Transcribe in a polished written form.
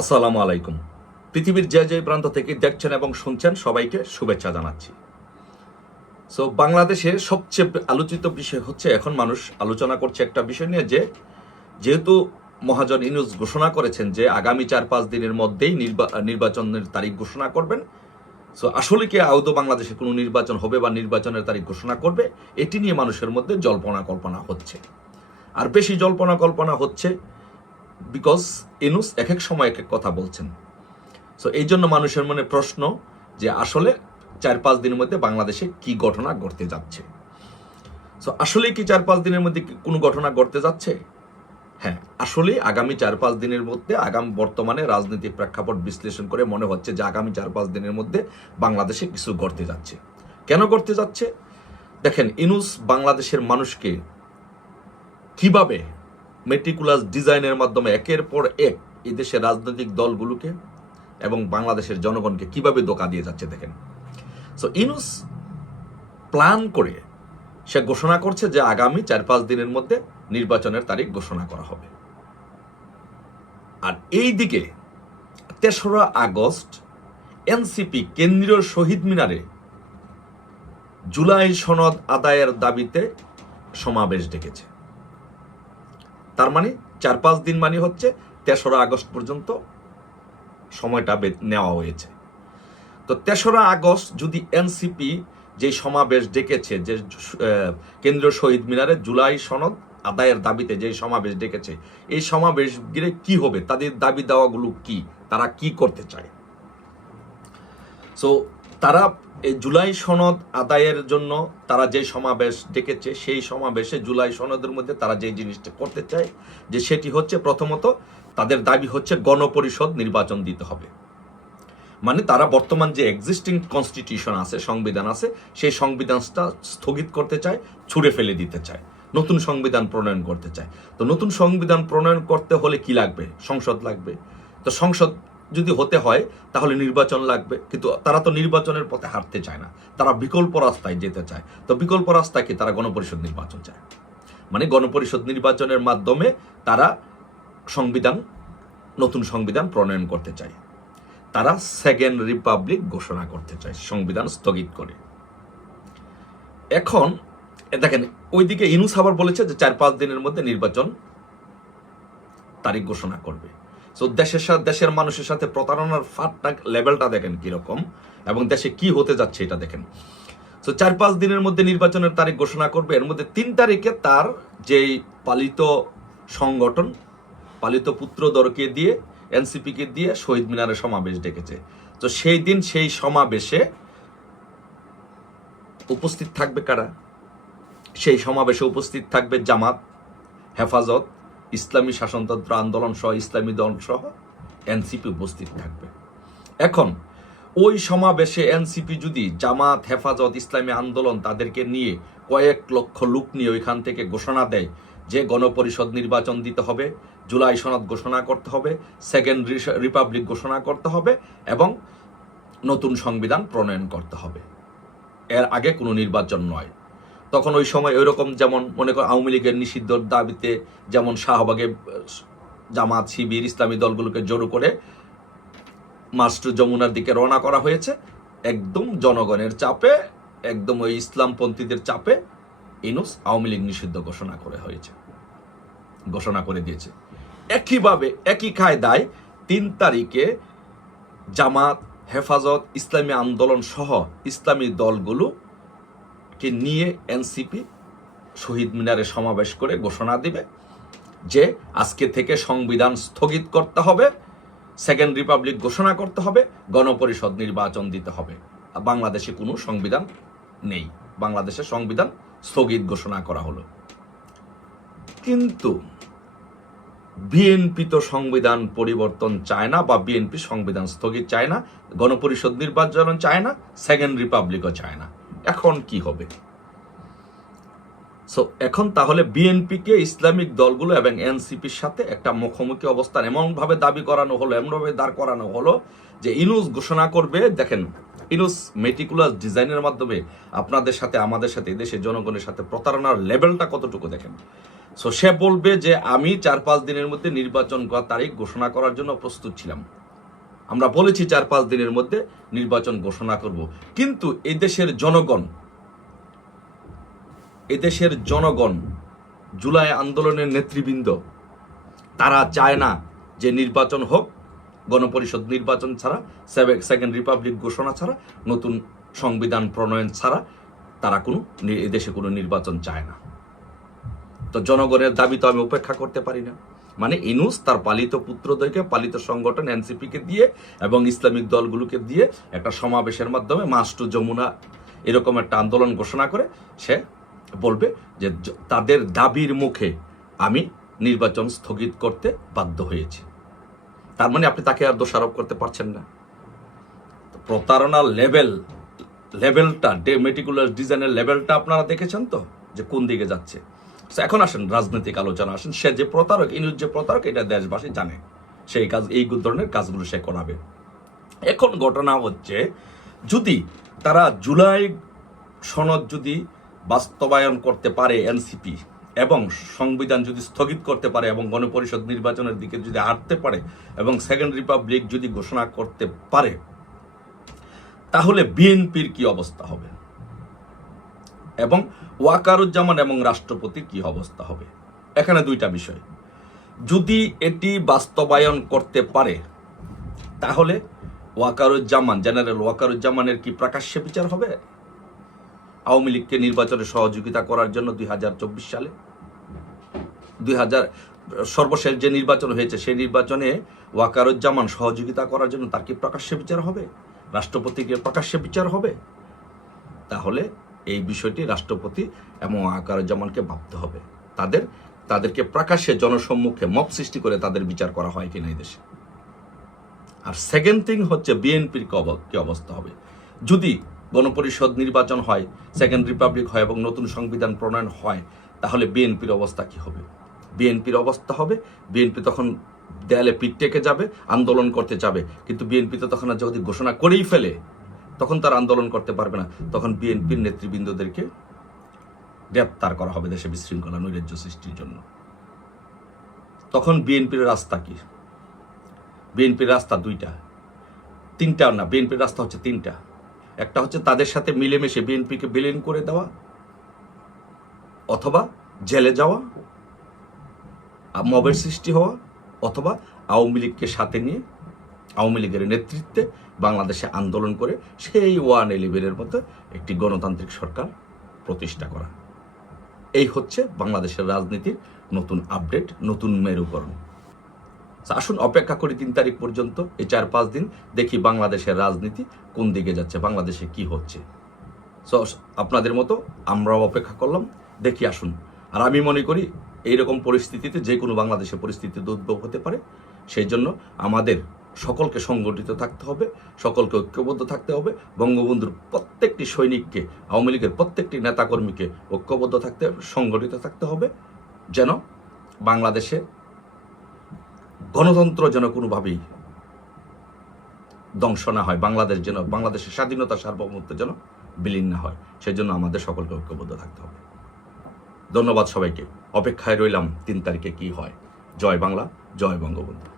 আসসালামু আলাইকুম। পৃথিবীর যে যে প্রান্ত থেকে দেখছেন এবং শুনছেন সবাইকে শুভেচ্ছা জানাচ্ছি। বাংলাদেশে সবচেয়ে আলোচিত বিষয় হচ্ছে, এখন মানুষ আলোচনা করছে একটা বিষয় নিয়ে, যেহেতু মহাজন ইউনূস ঘোষণা করেছেন যে আগামী 4-5 দিনের মধ্যেই নির্বাচনের তারিখ ঘোষণা করবেন। আসলে কি আদৌ বাংলাদেশে কোনো নির্বাচন হবে বা নির্বাচনের তারিখ ঘোষণা করবে, এটি নিয়ে মানুষের মধ্যে জল্পনা কল্পনা হচ্ছে। আর বেশি জল্পনা কল্পনা হচ্ছে বিকজ ইউনূস এক এক সময় এক এক কথা বলছেন। এই জন্য মানুষের মনে প্রশ্ন যে আসলে 4-5 দিনের মধ্যে বাংলাদেশে কি ঘটনা ঘটতে যাচ্ছে। আসলে কি 4-5 দিনের মধ্যে কোনো ঘটনা ঘটতে যাচ্ছে? হ্যাঁ, আসলে আগামী 4-5 দিনের মধ্যে, বর্তমানে রাজনৈতিক প্রেক্ষাপট বিশ্লেষণ করে মনে হচ্ছে যে আগামী 4-5 দিনের মধ্যে বাংলাদেশে কিছু ঘটতে যাচ্ছে। কেন ঘটতে যাচ্ছে? দেখেন, ইউনূস বাংলাদেশের মানুষকে কিভাবে মেটিকুলাস ডিজাইনের মাধ্যমে একের পর এক এই দেশের রাজনৈতিক দলগুলোকে এবং বাংলাদেশের জনগণকে কিভাবে ধোঁকা দিয়ে যাচ্ছে দেখেন। ইউনূস প্ল্যান করে সে ঘোষণা করছে যে আগামী 4-5 দিনের মধ্যে নির্বাচনের তারিখ ঘোষণা করা হবে। আর এই দিকে 3রা আগস্ট এনসিপি কেন্দ্রীয় শহীদ মিনারে জুলাই সনদ আদায়ের দাবিতে সমাবেশ ডেকেছে। তার মানে 4-5 দিন মানে হচ্ছে 3রা আগস্ট পর্যন্ত সময়টা নেওয়া হয়েছে। 3রা আগস্ট যদি এনসিপি যে সমাবেশ ডেকেছে, যে কেন্দ্রীয় শহীদ মিনারে জুলাই সনদ আদায়ের দাবিতে যে সমাবেশ ডেকেছে, এই সমাবেশ গিয়ে কি হবে, তাদের দাবি দাওয়াগুলো কি, তারা কি করতে চায়। তারা এই জুলাই সনদ আদায়ের জন্য তারা যে সমাবেশ ডেকেছে, সেই সমাবেশে জুলাই সনদের মধ্যে তারা যে জিনিসটা করতে চায়, যে সেটি হচ্ছে প্রথমত তাদের দাবি হচ্ছে গণপরিষদ নির্বাচন দিতে হবে। মানে তারা বর্তমান যে এক্সিস্টিং কনস্টিটিউশন আছে, সংবিধান আছে, সেই সংবিধানটা স্থগিত করতে চায়, ছুঁড়ে ফেলে দিতে চায়, নতুন সংবিধান প্রণয়ন করতে চায়। নতুন সংবিধান প্রণয়ন করতে হলে কি লাগবে? সংসদ লাগবে। সংসদ যদি হতে হয় তাহলে নির্বাচন লাগবে, কিন্তু তারা তো নির্বাচনের পথে হাঁটতে চায় না, তারা বিকল্প রাস্তায় যেতে চায়। বিকল্প রাস্তায় কি? তারা গণপরিষদ নির্বাচন চায়। মানে গণপরিষদ নির্বাচনের মাধ্যমে তারা নতুন সংবিধান প্রণয়ন করতে চায়। তারা সেকেন্ড রিপাবলিক ঘোষণা করতে চায়, সংবিধান স্থগিত করে। এখন দেখেন, ওইদিকে ইউনূস আবার বলেছে যে 4-5 দিনের মধ্যে নির্বাচন তারিখ ঘোষণা করবে। দেশের মানুষের সাথে প্রতারণার ফাটটা লেভেলটা দেখেন কিরকম, এবং দেশে কি হতে যাচ্ছে এটা দেখেন। 4-5 দিনের মধ্যে নির্বাচনের তারিখ ঘোষণা করবে। এর মধ্যে 3 তারিখে তার যেই পালিত সংগঠন, পালিত পুত্রদরকে দিয়ে, এনসিপিকে দিয়ে শহীদ মিনারে সমাবেশ ডেকেছে। সেই দিন সেই সমাবেশে উপস্থিত থাকবে কারা? সেই সমাবেশে উপস্থিত থাকবে জামাত, হেফাজত, ইসলামী শাসনতন্ত্র আন্দোলন সহ, ইসলামী দল সহ এনসিপি উপস্থিত থাকবে। এখন ওই সমাবেশে এনসিপি যদি জামাত, হেফাজত, ইসলামী আন্দোলন তাদেরকে নিয়ে কয়েক লক্ষ লোক নিয়ে ওইখান থেকে ঘোষণা দেয় যে গণপরিষদ নির্বাচন দিতে হবে, জুলাই সনদ ঘোষণা করতে হবে, সেকেন্ড রিপাবলিক ঘোষণা করতে হবে এবং নতুন সংবিধান প্রণয়ন করতে হবে, এর আগে কোনো নির্বাচন নয়, তখন ওই সময় ওইরকম, যেমন মনে করো আওয়ামী লীগের নিষিদ্ধর দাবিতে যেমন শাহবাগে জামাত, শিবির, ইসলামী দলগুলোকে জড়ো করে মাস্টার যমুনার দিকে রওনা করা হয়েছে, একদম জনগণের চাপে, একদম ওই ইসলামপন্থীদের চাপে ইউনূস আওয়ামী লীগ নিষিদ্ধ ঘোষণা করে দিয়েছে। একইভাবে একই কায়দায় 3 তারিখে জামাত, হেফাজত, ইসলামী আন্দোলন সহ ইসলামী দলগুলোকে নিয়ে এনসিপি শহীদ মিনারে সমাবেশ করে ঘোষণা দিবে যে আজকে থেকে সংবিধান স্থগিত করতে হবে, সেকেন্ড রিপাবলিক ঘোষণা করতে হবে, গণপরিষদ নির্বাচন দিতে হবে। বাংলাদেশে কোনো সংবিধান নেই, বাংলাদেশের সংবিধান স্থগিত ঘোষণা করা হলো। কিন্তু বিএনপি তো সংবিধান পরিবর্তন চায় না, বা বিএনপি সংবিধান স্থগিত চায় না, গণপরিষদ নির্বাচন চায় না, সেকেন্ড রিপাবলিকও চায় না। এখন কি হবে? এখন তাহলে বিএনপিকে ইসলামিক দলগুলো এবং এনসিপির সাথে একটা মুখোমুখি অবস্থান এমনভাবে দাবি করানো হলো, এমনভাবে দাঁড় করানো হলো যে ইউনূস ঘোষণা করবে। দেখেন, ইউনূস মেটিকুলাস ডিজাইনের মাধ্যমে আপনাদের সাথে, আমাদের সাথে, দেশের জনগণের সাথে প্রতারণার লেভেলটা কতটুকু দেখেন। সো সে বলবে যে আমি 4-5 দিনের মধ্যে নির্বাচন তারিখ ঘোষণা করার জন্য প্রস্তুত ছিলাম। আমরা বলেছি 4-5 দিনের মধ্যে নির্বাচন ঘোষণা করব, কিন্তু এদেশের জনগণ জুলাই আন্দোলনের নেতৃবৃন্দ তারা চায় না যে নির্বাচন হোক, গণপরিষদ নির্বাচন ছাড়া, সেকেন্ড রিপাবলিক ঘোষণা ছাড়া, নতুন সংবিধান প্রণয়ন ছাড়া তারা এদেশে কোনো নির্বাচন চায় না। তো জনগণের দাবি তো আমি উপেক্ষা করতে পারি না। মানে ইনুস তার পালিত পুত্রদেরকে, পালিত সংগঠন এনসিপিকে দিয়ে এবং ইসলামিক দলগুলোকে দিয়ে একটা সমাবেশের মাধ্যমে মার্চ টু যমুনা এরকম একটা আন্দোলন ঘোষণা করে সে বলবে যে তাদের দাবির মুখে আমি নির্বাচন স্থগিত করতে বাধ্য হয়েছি। তার মানে আপনি তাকে আর দোষারোপ করতে পারছেন না। প্রতারণার লেভেলটা মেটিকুলাস ডিজাইনের লেভেলটা আপনারা দেখেছেন তো যে কোন দিকে যাচ্ছে। এখন আসেন রাজনৈতিক আলোচনা আসেন। সে যে প্রতারক, ইনুস যে প্রতারক, এটা দেশবাসী জানে। সেই কাজ, এই ধরনের কাজগুলো সে করাবে। এখন ঘটনা হচ্ছে, যদি তারা জুলাই সনদ যদি বাস্তবায়ন করতে পারে এনসিপি, এবং সংবিধান যদি স্থগিত করতে পারে এবং গণপরিষদ নির্বাচনের দিকে যদি হাঁটতে পারে এবং সেকেন্ড রিপাবলিক যদি ঘোষণা করতে পারে, তাহলে বিএনপির কি অবস্থা হবে এবং ওয়াকারুজ্জামান এবং রাষ্ট্রপতির কি অবস্থা হবে। এখানে দুইটা বিষয়। যদি এটি বাস্তবায়ন করতে পারে তাহলে ওয়াকারুজ্জামান, জেনারেল ওয়াকারুজ্জামানের কি প্রকাশ্যে বিচার হবে আওয়ামী লীগকে নির্বাচনে সহযোগিতা করার জন্য 2024 সালে? সর্বশেষ যে নির্বাচন হয়েছে সেই নির্বাচনে ওয়াকারুজ্জামান সহযোগিতা করার জন্য তার কি প্রকাশ্যে বিচার হবে? রাষ্ট্রপতিকে প্রকাশ্যে বিচার হবে? তাহলে এই বিষয়টি রাষ্ট্রপতি এবং ওয়াকারুজ্জামানকে ভাবতে হবে। তাদেরকে প্রকাশ্যে জনসম্মুখে মব সৃষ্টি করে তাদের বিচার করা হয় কিনা এই দেশে। আর সেকেন্ড থিং হচ্ছে বিএনপির কি অবস্থা হবে যদি গণপরিষদ নির্বাচন হয়, সেকেন্ড রিপাবলিক হয় এবং নতুন সংবিধান প্রণয়ন হয়, তাহলে বিএনপির অবস্থা কি হবে? বিএনপির অবস্থা হবে, বিএনপি তখন দেয়ালে পিঠ টেকে যাবে, আন্দোলন করতে যাবে, কিন্তু বিএনপি তো তখন যদি ঘোষণা করেই ফেলে তখন তার আন্দোলন করতে পারবে না। তখন বিএনপির নেতৃবৃন্দদেরকে গ্রেপ্তার করা হবে দেশে বিশৃঙ্খলা নৈরাজ্য সৃষ্টির জন্য। তখন বিএনপির রাস্তা কি? বিএনপির রাস্তা তিনটা না, বিএনপির রাস্তা হচ্ছে তিনটা। একটা হচ্ছে তাদের সাথে মিলেমিশে বিএনপিকে বিলীন করে দেওয়া, অথবা জেলে যাওয়া, মবের সৃষ্টি হওয়া, অথবা আওয়ামী লীগকে সাথে নিয়ে আওয়ামী লীগের নেতৃত্বে বাংলাদেশে আন্দোলন করে সেই 111-এর মতো একটি গণতান্ত্রিক সরকার প্রতিষ্ঠা করা। এই হচ্ছে বাংলাদেশের রাজনীতির নতুন আপডেট, নতুন মেরুকরণ। আসুন অপেক্ষা করি 3 তারিখ পর্যন্ত, এই 4-5 দিন দেখি বাংলাদেশের রাজনীতি কোন দিকে যাচ্ছে, বাংলাদেশে কি হচ্ছে। সো আপনাদের মতো আমরাও অপেক্ষা করলাম, দেখি আসুন। আর আমি মনে করি এইরকম পরিস্থিতিতে যে কোনো বাংলাদেশের পরিস্থিতি উদ্ভব হতে পারে। সেই জন্য আমাদের সকলকে সংগঠিত থাকতে হবে, সকলকে ঐক্যবদ্ধ থাকতে হবে। বঙ্গবন্ধুর প্রত্যেকটি সৈনিককে, আওয়ামী লীগের প্রত্যেকটি নেতাকর্মীকে ঐক্যবদ্ধ থাকতে হবে, সংগঠিত থাকতে হবে, যেন বাংলাদেশে গণতন্ত্র যেন কোনোভাবেই ধ্বংস না হয়, বাংলাদেশের স্বাধীনতা সার্বভৌমত্ব যেন বিলীন না হয়। সেই জন্য আমাদের সকলকে ঐক্যবদ্ধ থাকতে হবে। ধন্যবাদ সবাইকে। অপেক্ষায় রইলাম 3 তারিখে কি হয়। জয় বাংলা, জয় বঙ্গবন্ধু।